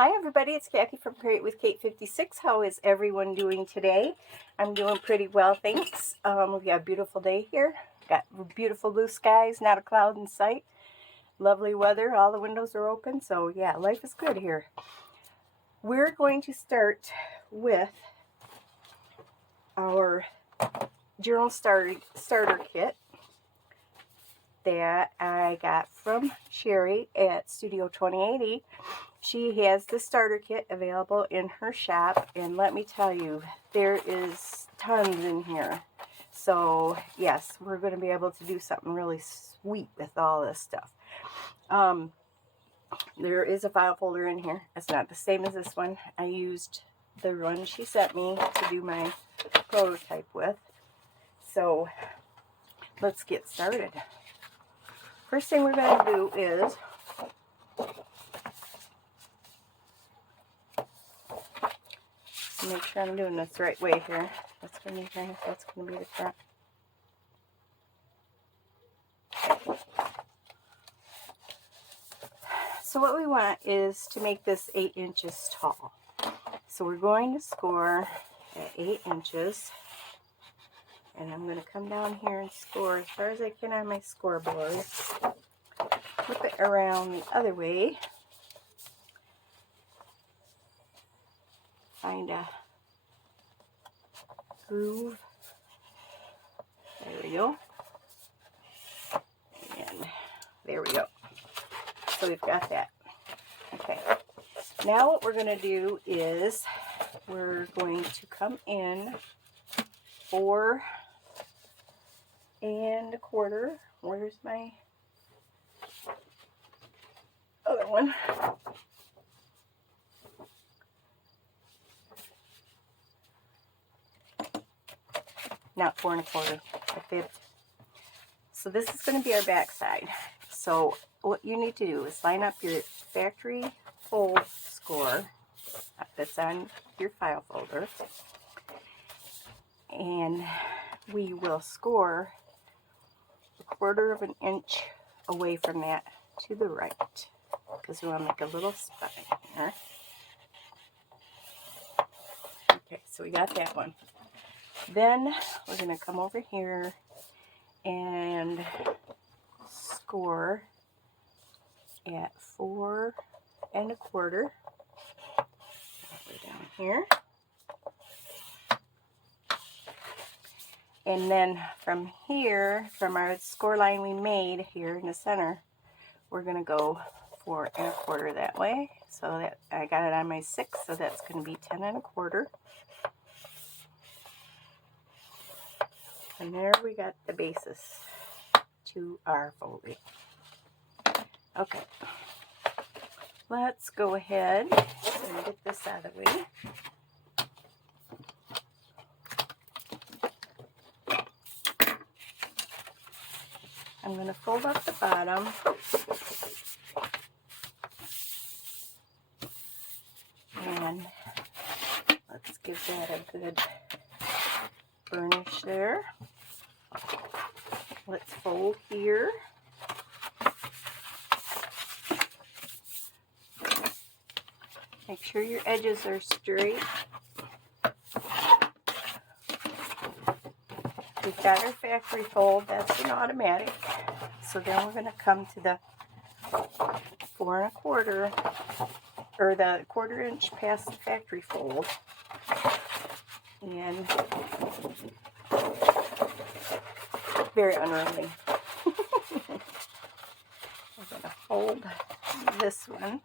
Hi everybody, it's Kathy from Create with Kate 56. How is everyone doing today? I'm doing pretty well, thanks. We've got a beautiful day here. Got beautiful blue skies, not a cloud in sight. Lovely weather, all the windows are open, so yeah, life is good here. We're going to start with our journal starter kit that I got from Sherry at Studio 2080. She has the starter kit available in her shop, and let me tell you, there is tons in here. So yes, we're going to be able to do something really sweet with all this stuff. There is a file folder in here. It's not the same as this one. I used the one she sent me to do my prototype with. So let's get started. First thing we're going to do is make sure I'm doing this the right way here. That's going to be right. That's going to be the front. So what we want is to make this 8 inches tall. So we're going to score at 8 inches. And I'm going to come down here and score as far as I can on my scoreboard. Flip it around the other way. Find a groove. There we go. And there we go. So we've got that. Okay. Now what we're going to do is we're going to come in 4 1/4. Where's my other one? Not 4 1/4. I fibbed. So this is going to be our back side. So what you need to do is line up your factory fold score that's on your file folder, and we will score 1/4 of an inch away from that to the right, because we want to make a little spine here. Okay, so we got that one. Then we're going to come over here and score at 4 1/4 way down here. And then from here, from our score line we made here in the center, we're going to go 4 1/4 that way. So that I got it on my 6, so that's going to be 10 1/4. And there we got the basis to our folding. Okay, let's go ahead and get this out of the way. I'm going to fold up the bottom. And let's give that a good burnish there. Let's fold here. Make sure your edges are straight. We've got our factory fold, that's an automatic. So then we're going to come to the 4 1/4, or the 1/4 inch past the factory fold. And very unruly. We're going to fold this one.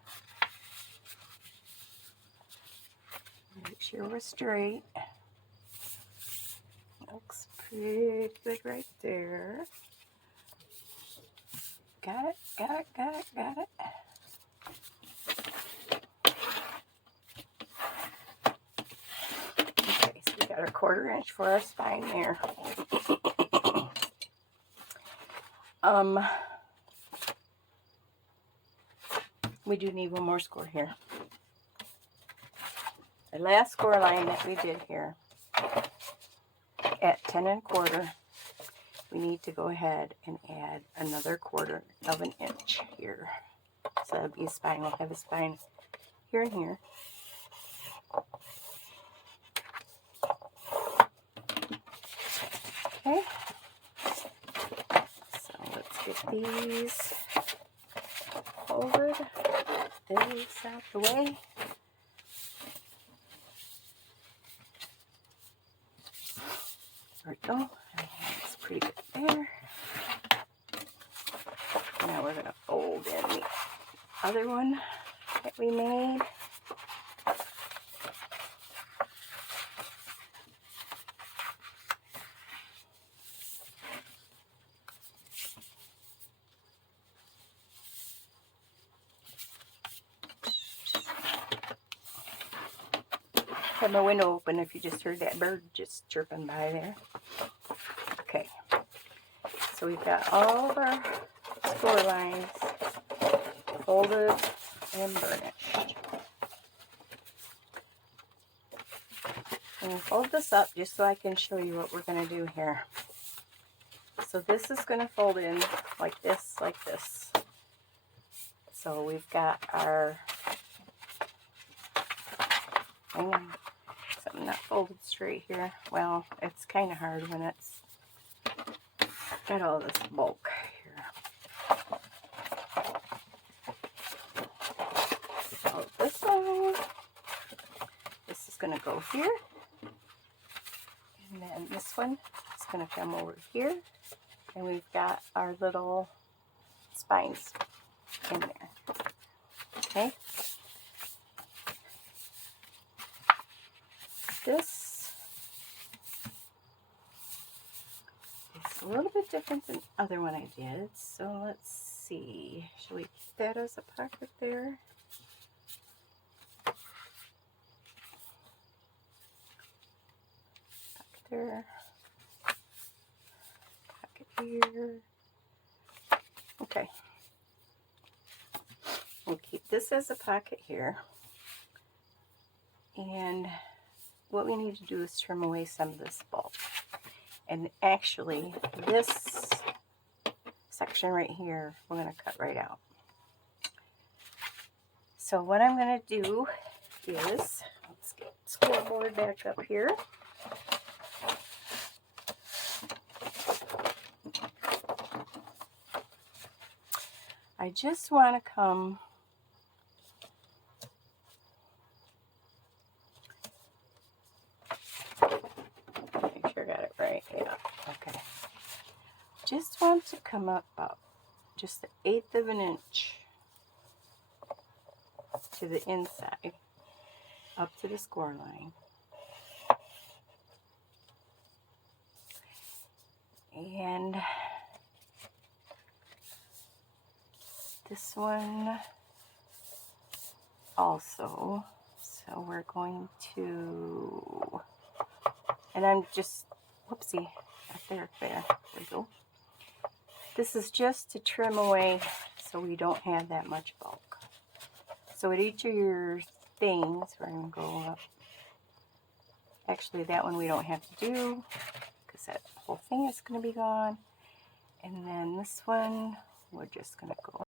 Make sure we're straight. Looks pretty good right there. Got it, got it, got it, got it. Okay, so we got our 1/4 inch for our spine there. We do need one more score here. The last score line that we did here at 10 1/4, we need to go ahead and add another 1/4 of an inch here. So that'll be a spine. We'll have a spine here and here. Okay, so let's get these folded, this out the way. There we go. That's pretty good there. Now we're going to fold in the other one that we made. I have my window open if you just heard that bird just chirping by there. Okay, so we've got all of our score lines folded and burnished. I'm going to fold this up just so I can show you what we're going to do here. So this is going to fold in like this, like this. So we've got our, hang on, something not folded straight here. Well, it's kind of hard when it's got all this bulk here. So this one, this is going to go here. And then this one is going to come over here. And we've got our little spines in there. Okay. This is a little bit different than the other one I did. So let's see. Shall we keep that as a pocket there? Pocket there. Pocket here. Okay. We'll keep this as a pocket here. And what we need to do is trim away some of this bulk. And actually, this section right here, we're going to cut right out. So what I'm going to do is, let's get the scoreboard back up here. I just want to come make sure I got it right. Yeah, okay. Just want to come up about just 1/8 of an inch to the inside, up to the score line. And this one also. So we're going to, and I'm just, whoopsie, there we go. This is just to trim away so we don't have that much bulk. So at each of your things, we're going to go up. Actually, that one we don't have to do because that whole thing is going to be gone. And then this one, we're just going to go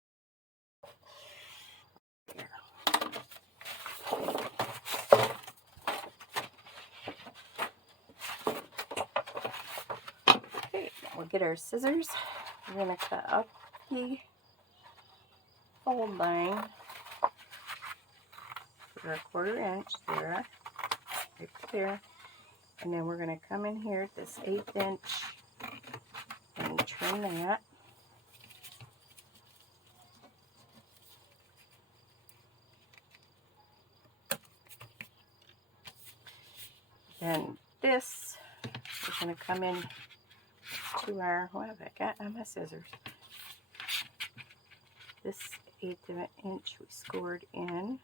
there. Okay, now we'll get our scissors. We're going to cut up the fold line for a 1/4 inch there, right there. And then we're going to come in here at this 1/8 inch and trim that. Then this, we're going to come in to our, what have I got on my scissors? This 1/8 of an inch we scored in.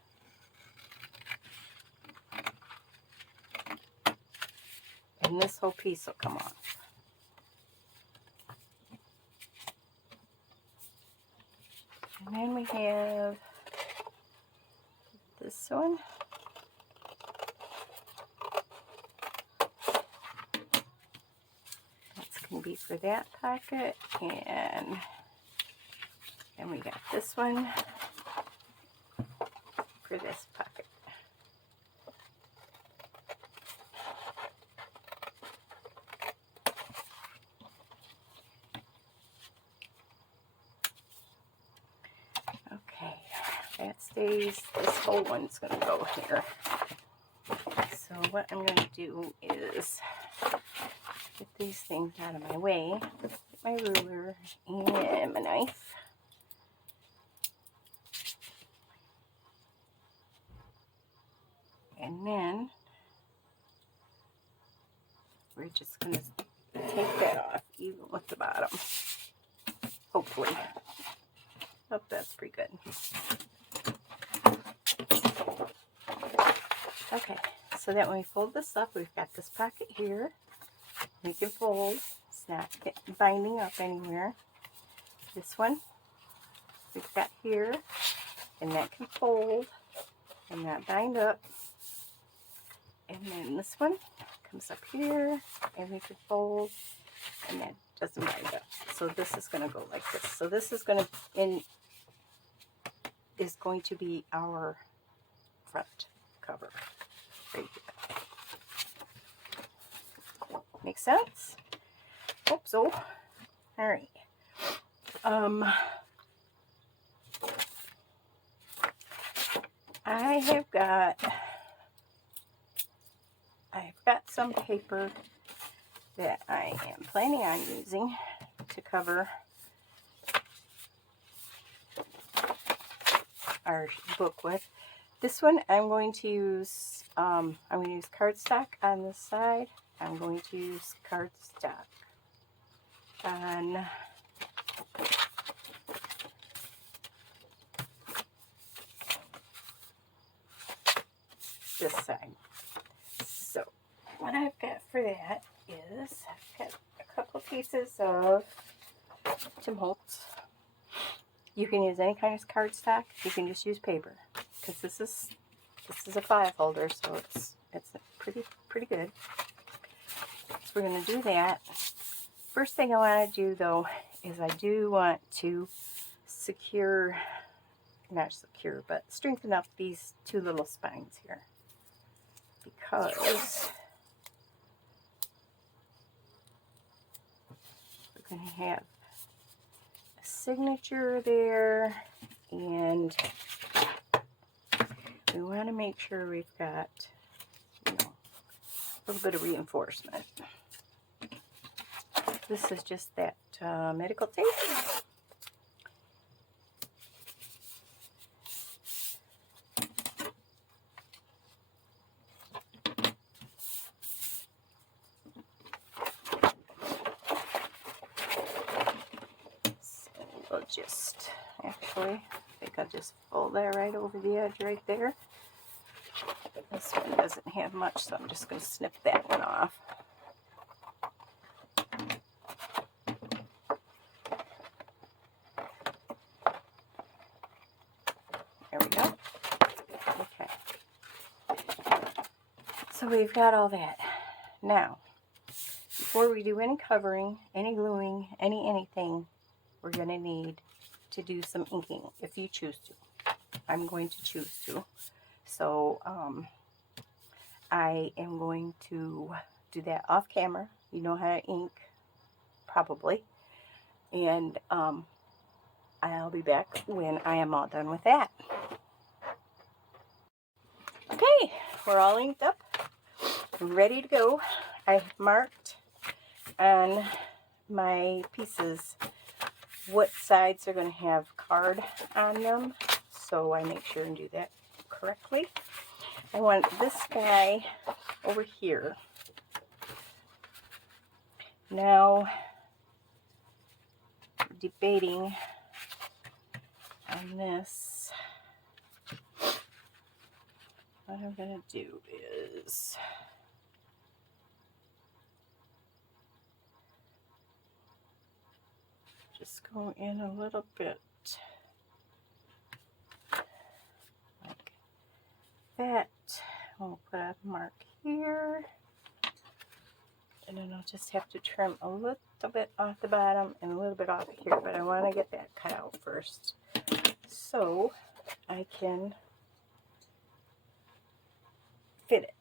And this whole piece will come off. And then we have this one. That's going to be for that pocket. And then we got this one for this pocket. Okay, that stays, this whole one's going to go here. So what I'm going to do is get these things out of my way, get my ruler and my knife. And then we're just going to take that off, even with the bottom, hopefully. Oh, that's pretty good. Okay, so that when we fold this up, we've got this pocket here. We can fold. It's not binding up anywhere. This one we've got here, and that can fold and not bind up. And then this one comes up here, and we can fold, and that doesn't bind up. So this is going to go like this. So this is going to be our front cover right here. Make sense? Hope so. All right. I've got some paper that I am planning on using to cover our book with. This one I'm going to use cardstock on this side. I'm going to use cardstock on this side. So what I've got for that is I've got a couple pieces of Tim Holtz. You can use any kind of cardstock. You can just use paper, because this is a file holder, so it's pretty good. So we're going to do that. First thing I want to do though is I do want to but strengthen up these two little spines here, because we're going to have a signature there, and we want to make sure we've got, a little bit of reinforcement. This is just that medical tape. So we'll just, actually, I think I'll just fold that right over the edge right there. This one doesn't have much, so I'm just going to snip that one off. There we go. Okay. So we've got all that. Now, before we do any covering, any gluing, anything, we're going to need to do some inking if you choose to. I'm going to choose to. So, I am going to do that off camera. You know how to ink, probably. And I'll be back when I am all done with that. Okay, we're all inked up, ready to go. I've marked on my pieces what sides are going to have card on them, so I make sure and do that correctly. I want this guy over here. Now, debating on this. What I'm going to do is just go in a little bit like that. I'll put a mark here, and then I'll just have to trim a little bit off the bottom and a little bit off here, but I want to get that cut out first so I can fit it.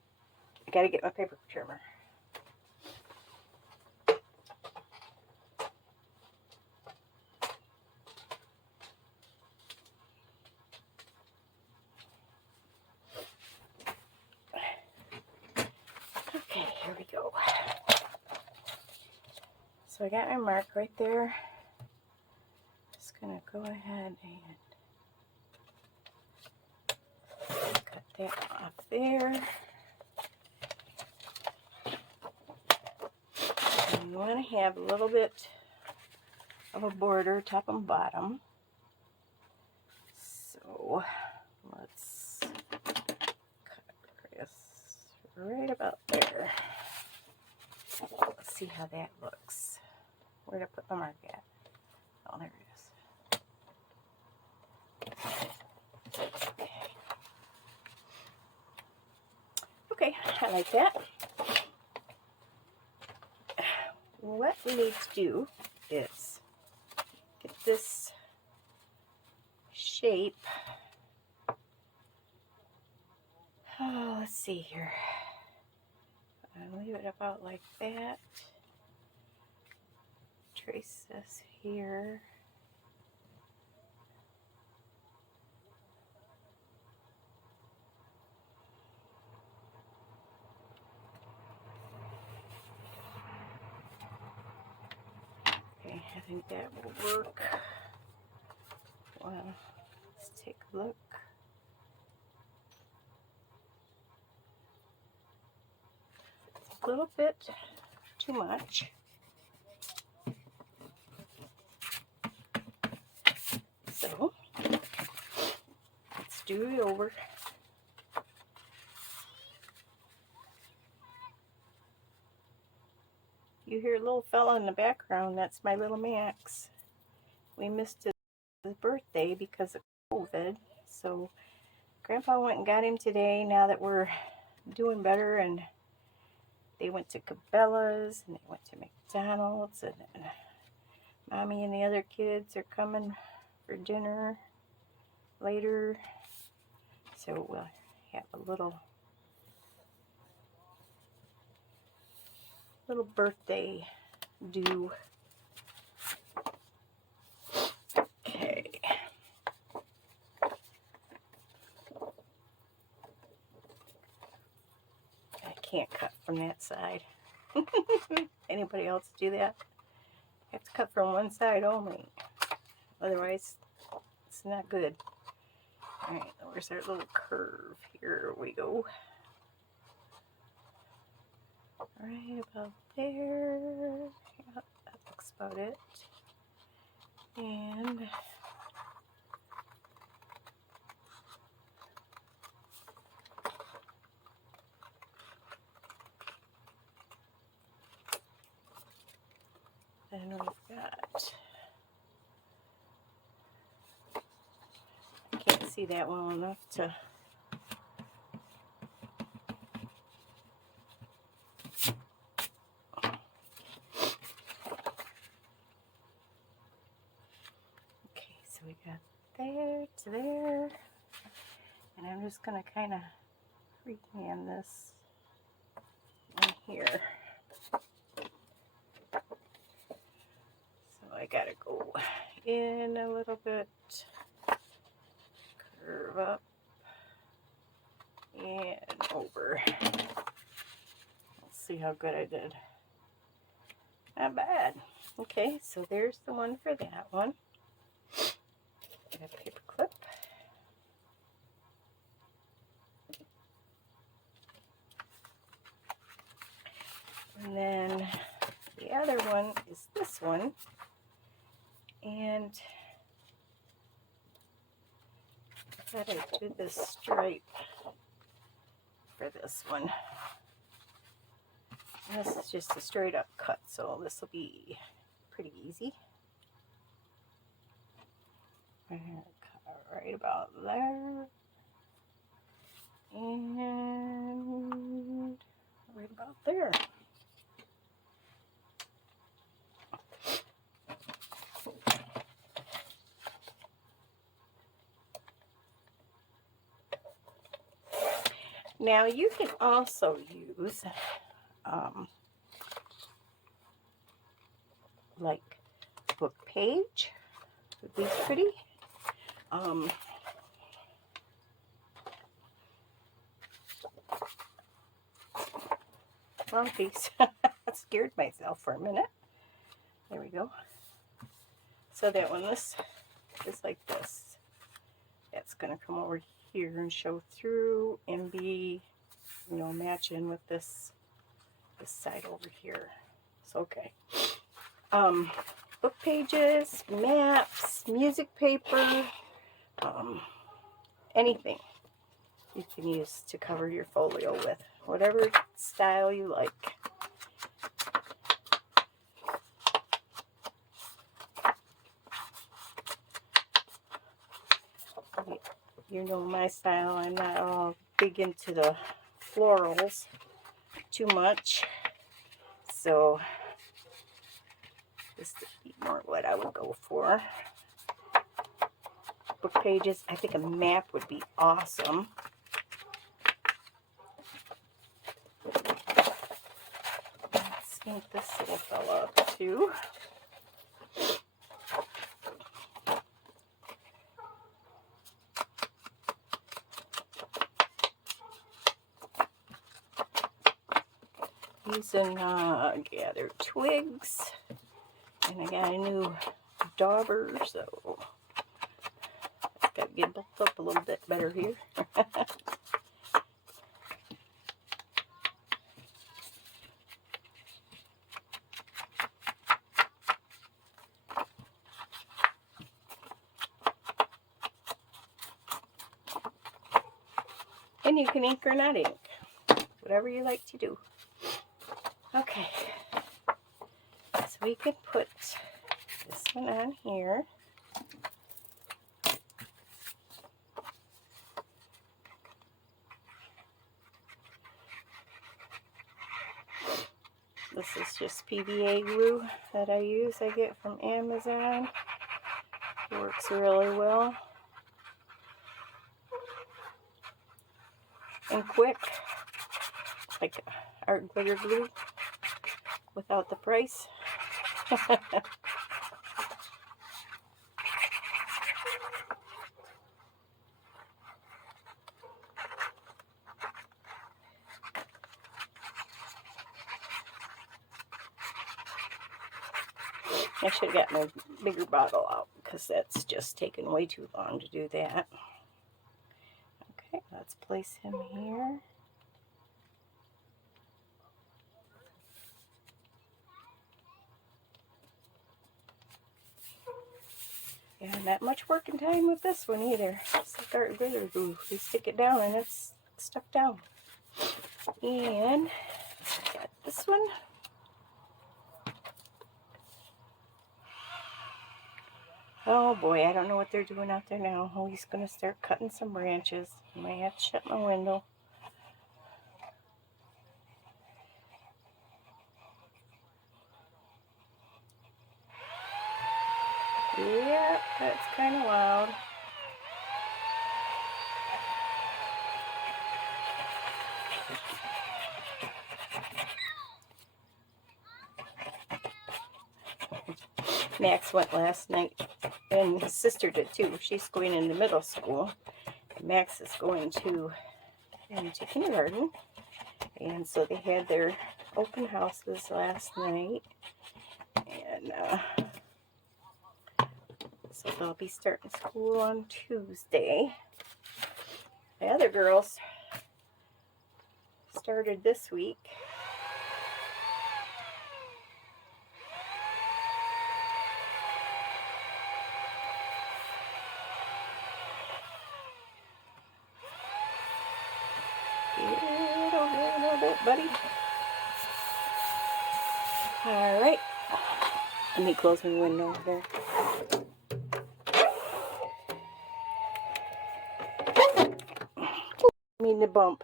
I gotta get my paper trimmer. Okay, here we go. So I got my mark right there. Just gonna go ahead and cut that off there. And you want to have a little bit of a border, top and bottom. So let's cut this right about there. Let's see how that looks. Where'd I put my mark at? Oh, there it is. Okay, I like that. What we need to do is get this shape. Oh, let's see here. I'll leave it about like that. Trace this here. Okay, I think that will work. Well, let's take a look. It's a little bit too much. So, let's do it over. You hear a little fella in the background, that's my little Max. We missed his birthday because of COVID, so Grandpa went and got him today now that we're doing better, and they went to Cabela's and they went to McDonald's, and Mommy and the other kids are coming for dinner later, so we'll have a little birthday do. Okay. I can't cut from that side. Anybody else do that? I have to cut from one side only. Otherwise, it's not good. Alright, where's our little curve? Here we go. Right about there. Yep, that looks about it. And then we've got, I can't see that well enough to, so we got there to there, and I'm just going to kind of freehand this in here. So I got to go in a little bit, curve up, and over. Let's see how good I did. Not bad. Okay, so there's the one for that one. Get a paper clip. And then the other one is this one. And I thought I'd do this stripe for this one. And this is just a straight up cut, so this will be pretty easy. I'm going to cut right about there. And right about there. Now you can also use like book page. Would be pretty. Wrong piece. I scared myself for a minute. There we go. So that when this is like this, that's going to come over here and show through and be, you know, matching with this side over here. So okay. Book pages, maps, music paper, anything you can use to cover your folio with, whatever style you like. You know my style, I'm not all big into the florals too much, so this would be more what I would go for. Book pages, I think a map would be awesome. Let's ink this little fella up too. Using gathered twigs, and I got a new dauber, so it's got to get built up a little bit better here. And you can ink or not ink, whatever you like to do. Okay, so we could put this one on here. This is just PVA glue that I use. I get from Amazon. It works really well and quick, like art glitter glue without the price. I should have got my bigger bottle out because that's just taking way too long to do that. Okay, let's place him here. Yeah, not much working time with this one either. It's like art glitter glue. You stick it down and it's stuck down. And got this one. Oh boy, I don't know what they're doing out there now. Oh, he's going to start cutting some branches. I might have to shut my window. Yep, that's kind of loud. Max went last night, and his sister did too. She's going into middle school. Max is going into kindergarten, and so they had their open houses last night, and so they'll be starting school on Tuesday. The other girls started this week. Get over here a little bit, buddy. All right. Let me close my window there. Need the bump.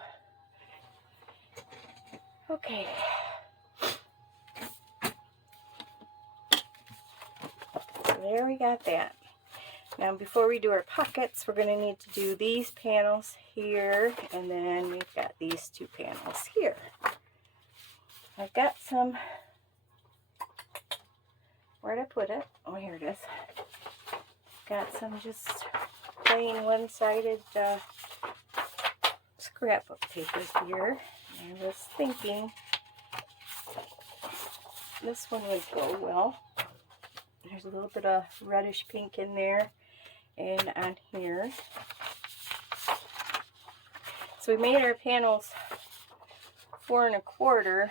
Okay. So there we got that. Now before we do our pockets, we're going to need to do these panels here, and then we've got these two panels here. I've got some, where'd I put it? Oh, here it is. Got some just plain one-sided scrapbook papers here. I was thinking this one would go well. There's a little bit of reddish pink in there and on here. So we made our panels 4 1/4.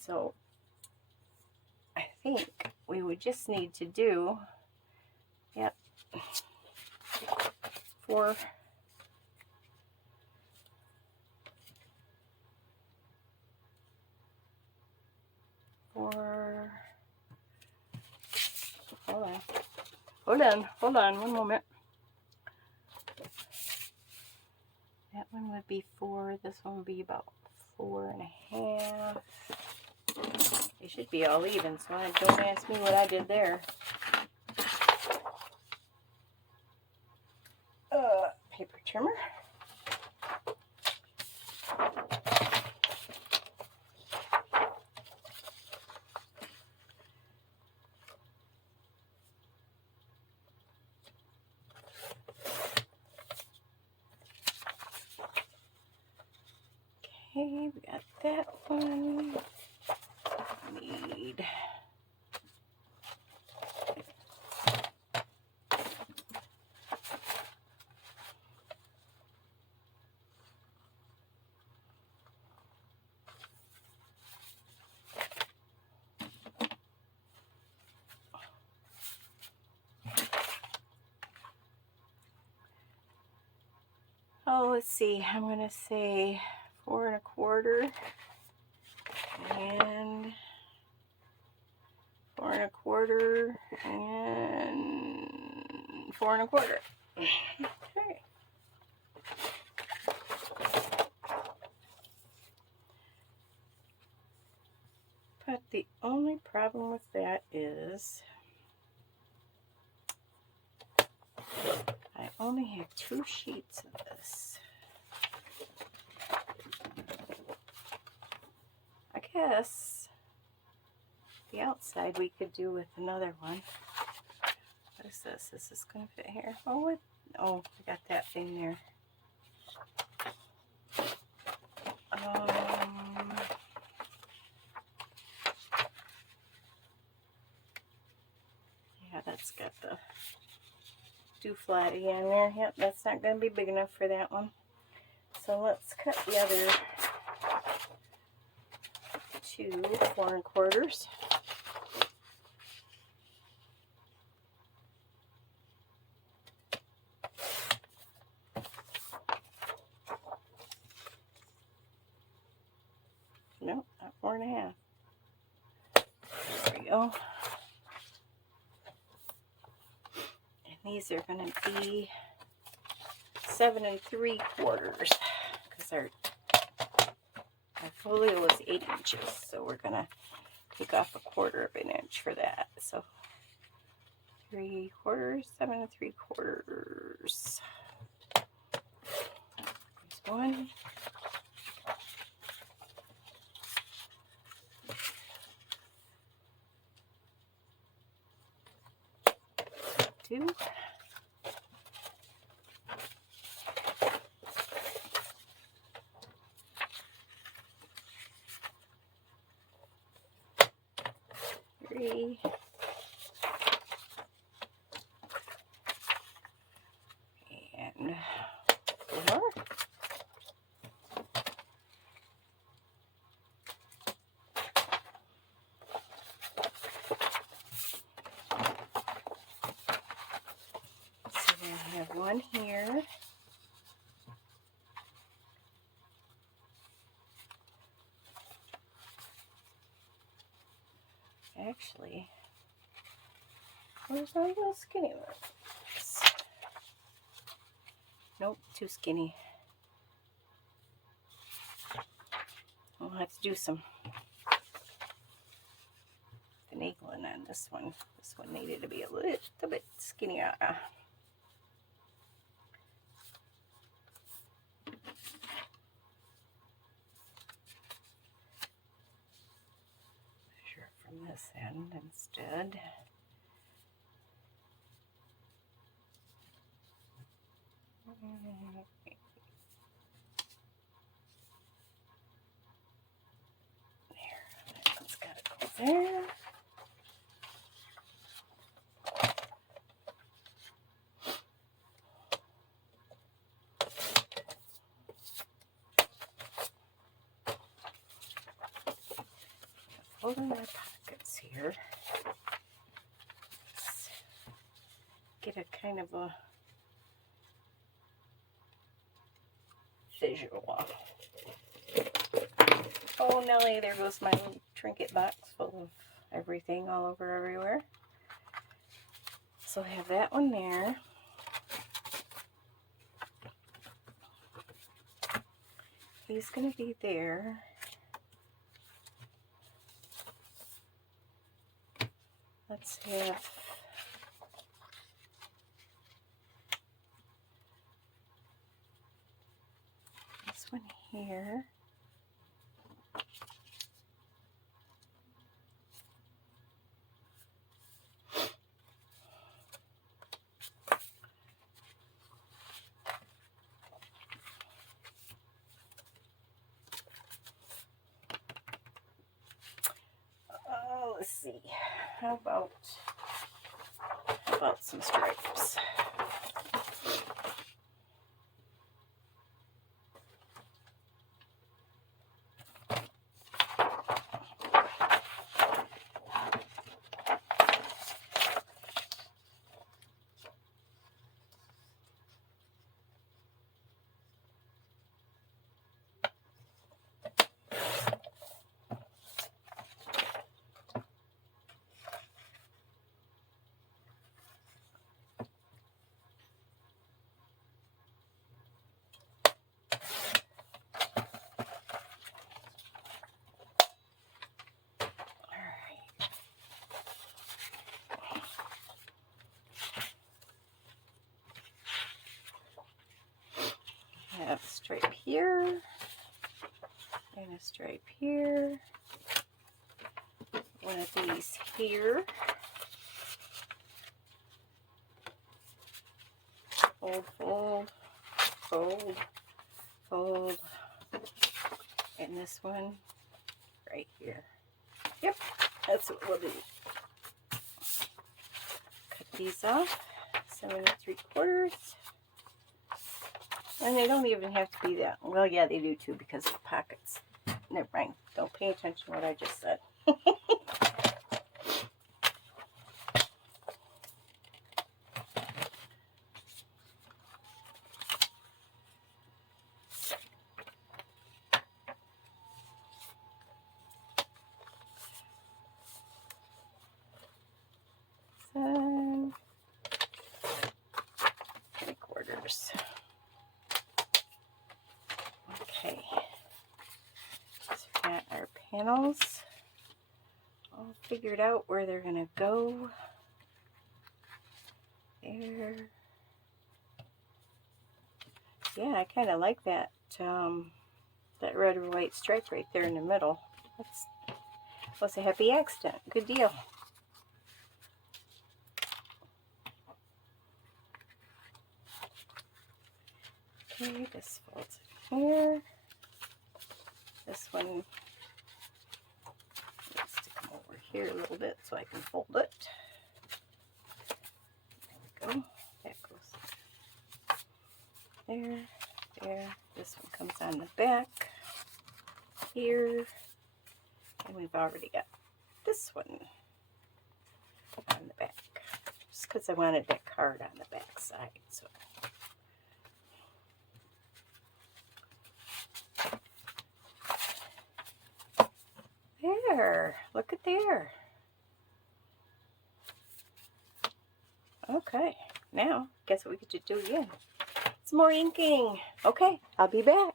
So I think we would just need to do, yep, 4. Hold on, one moment. That one would be 4, this one would be about 4 1/2. They should be all even, so don't ask me what I did there. Paper trimmer. Okay, we got that one. Need let's see, I'm going to say 4 1/4 and 4 1/4 and 4 1/4. Okay. But the only problem with that is I only have 2 sheets of this. I guess the outside we could do with another one. What is this? Is this going to fit here? Oh, what? Oh, I got that thing there. Yeah, that's got the do-flatty on there. Yep, that's not going to be big enough for that one. So let's cut the other 2 4 1/4. No, not 4 1/2. There we go. And these are going to be 7 3/4 because our folio is 8 inches, so we're going to take off 1/4 of an inch for that. So 3/4, 7 3/4. There's one. 2. 3. And 4. So we have one here. Actually, where's our little skinny ones? Nope, too skinny. We'll have to do some finagling on This one needed to be a little bit skinnier. Measure from this end instead. There, that one's got to go there. Fold in my pockets here. Let's get a kind of a visual. Oh Nelly, there goes my little trinket box full of everything all over everywhere. So I have that one there. He's going to be there. Let's have this one here. Let's see. How about some stripes? Have a stripe here and a stripe here, one of these here, fold, fold, fold, fold, and this one right here. Yep, that's what we'll do. Cut these off, 7 3/4. And they don't even have to be that. Well, yeah, they do too because of the pockets. Never mind. Don't pay attention to what I just said. Seven 3/4. Okay, so we got our panels all figured out where they're going to go. There. Yeah, I kind of like that that red or white stripe right there in the middle. Was a happy accident. Good deal. Okay, this folds in here. This one needs to come over here a little bit so I can fold it. There we go. That goes there, there. This one comes on the back here. And we've already got this one on the back. Just because I wanted that card on the back side. So. There, look at there. Okay, now guess what we get to do again? Some more inking. Okay, I'll be back.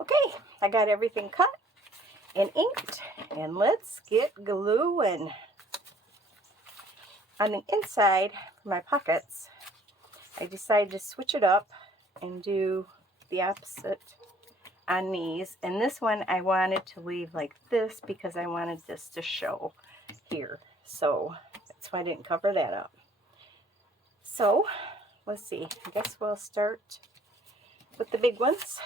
Okay, I got everything cut and inked. And let's get gluing. On the inside, for my pockets, I decided to switch it up and do the opposite on these. And this one I wanted to leave like this because I wanted this to show here. So that's why I didn't cover that up. So let's see. I guess we'll start with the big ones.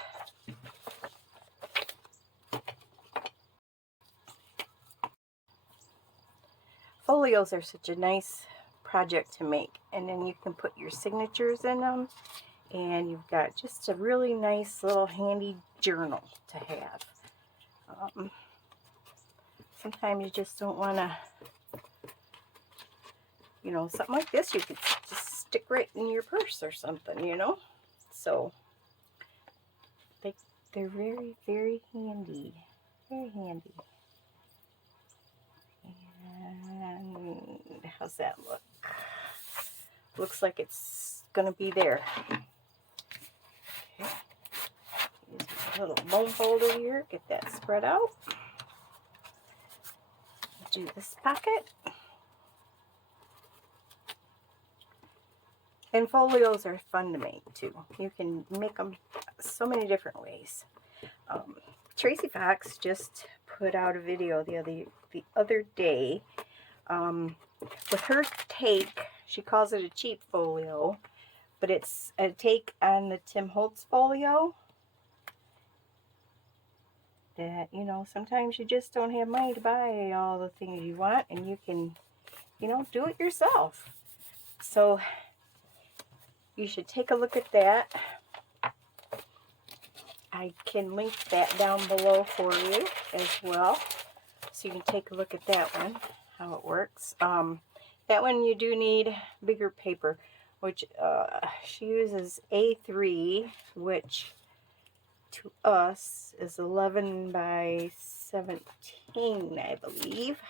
Folios are such a nice project to make, and then you can put your signatures in them, and you've got just a really nice little handy journal to have. Sometimes you just don't want to, you know, something like this you could just stick right in your purse or something, you know. So they're very, very handy. Very handy. And how's that look? Looks like it's going to be there. Okay. Use a little bone folder here. Get that spread out. Do this pocket. And folios are fun to make too. You can make them so many different ways. Tracy Fox just put out a video the other day with her take. She calls it a cheap folio, but it's a take on the Tim Holtz folio. That, you know, sometimes you just don't have money to buy all the things you want, and you can, you know, do it yourself. So you should take a look at that. I can link that down below for you as well, so you can take a look at that one, how it works. That one you do need bigger paper, which she uses A3, which to us is 11 by 17, I believe.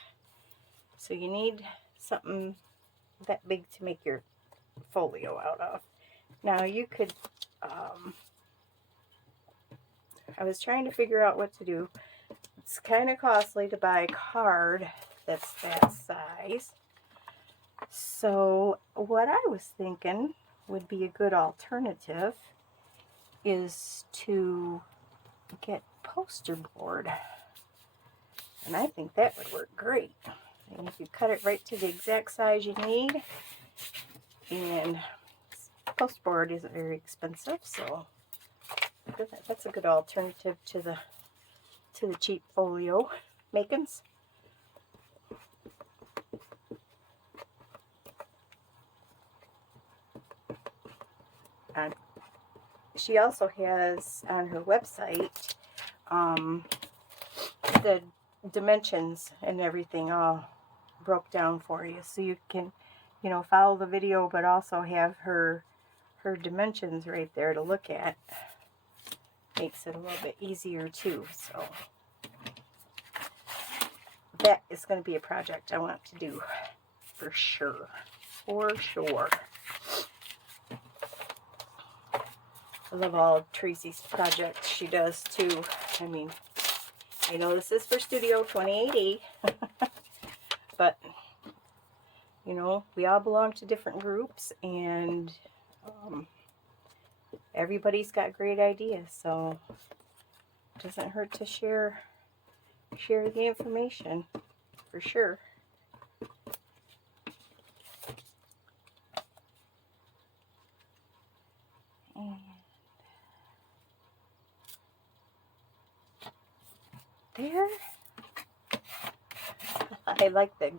So you need something that big to make your folio out of. Now you could, I was trying to figure out what to do. It's kind of costly to buy a card that's that size. So what I was thinking would be a good alternative is to get poster board. And I think that would work great. And you could cut it right to the exact size you need. And poster board isn't very expensive, so that's a good alternative to the cheap folio makings. And she also has on her website the dimensions and everything all broke down for you, so you can, you know, follow the video but also have her dimensions right there to look at. Makes it a little bit easier too. So that is going to be a project I want to do for sure. For sure. I love all Tracy's projects she does too. I mean, I know this is for Studio 2080, but you know, we all belong to different groups, and everybody's got great ideas, so it doesn't hurt to share the information for sure. And there, I like the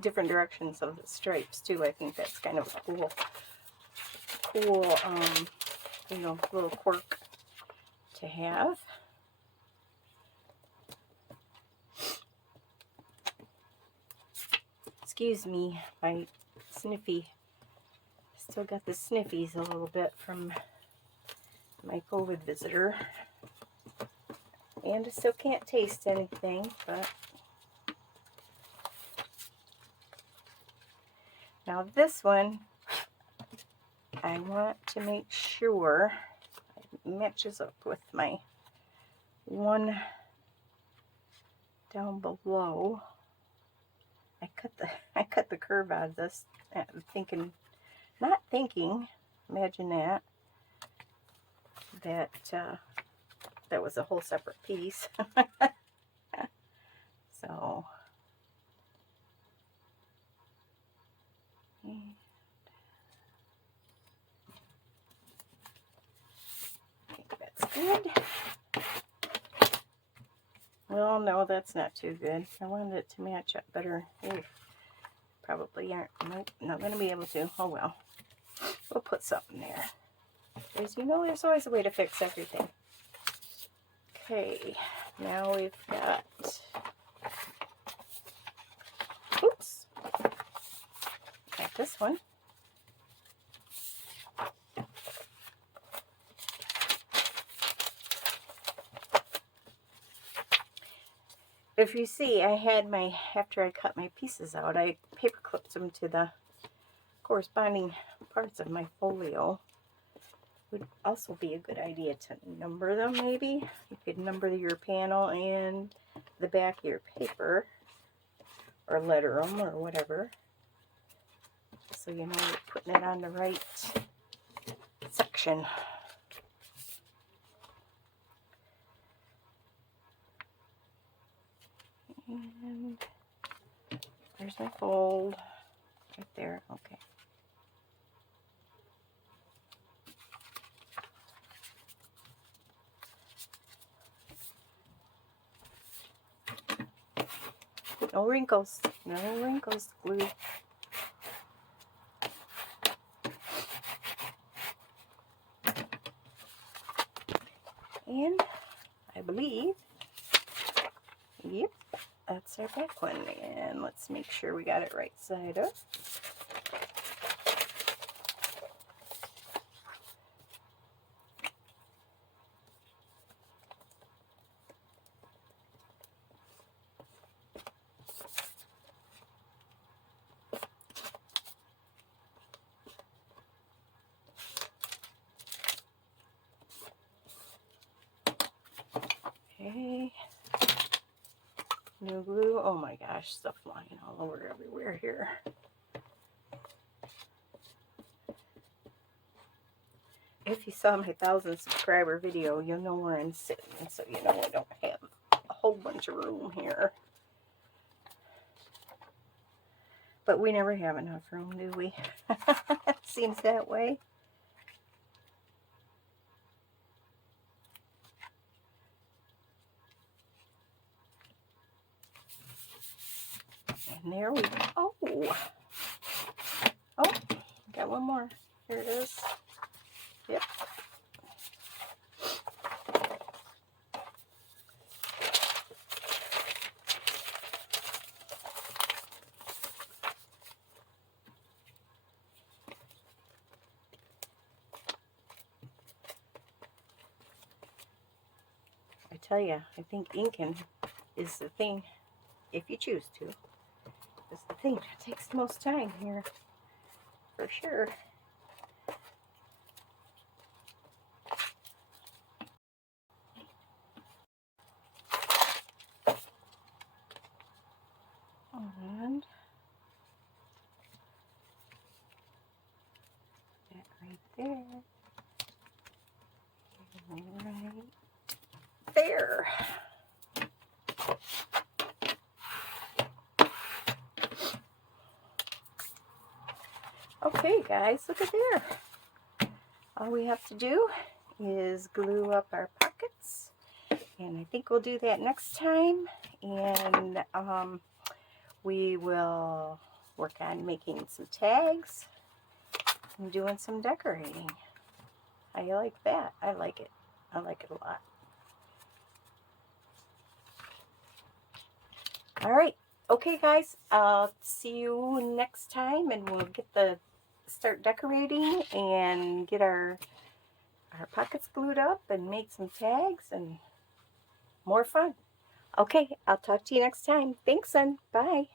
different directions of the stripes too. I think that's kind of a cool you know, little quirk to have. Excuse me, my sniffy. Still got the sniffies a little bit from my COVID visitor. And I still can't taste anything, but now this one, I want to make sure it matches up with my one down below. I cut the curve out of this, not thinking, imagine that that was a whole separate piece. So, I think that's good. Well, no, that's not too good. I wanted it to match up better. Probably aren't. Nope, not going to be able to. Oh well. We'll put something there. Because, you know, there's always a way to fix everything. Okay, now we've got... Oops. Got this one. If you see, I had after I cut my pieces out, I paper clipped them to the corresponding parts of my folio. Would also be a good idea to number them, maybe. You could number your panel and the back of your paper, or letter them, or whatever. So you know you're putting it on the right section. And there's my fold right there. Okay. No wrinkles. No wrinkles glued. And I believe, yep, that's our back one. And let's make sure we got it right side up. Okay. No glue. Oh my gosh, stuff flying all over everywhere here. If you saw my 1,000 subscriber video, you'll know where I'm sitting, so you know I don't have a whole bunch of room here. But we never have enough room, do we? It seems that way. And there we go. Oh, got one more. Here it is. Yep. I tell you, I think inking is the thing, if you choose to, is the thing that takes the most time here, for sure. And that right there. Right there. Okay, guys, look at there. All we have to do is glue up our pockets, and I think we'll do that next time. And we will work on making some tags and doing some decorating. How you like that? I like it. I like it a lot. All right. Okay, guys. I'll see you next time, and we'll start decorating and get our pockets glued up and make some tags and more fun. Okay, I'll talk to you next time. Thanks, son. Bye.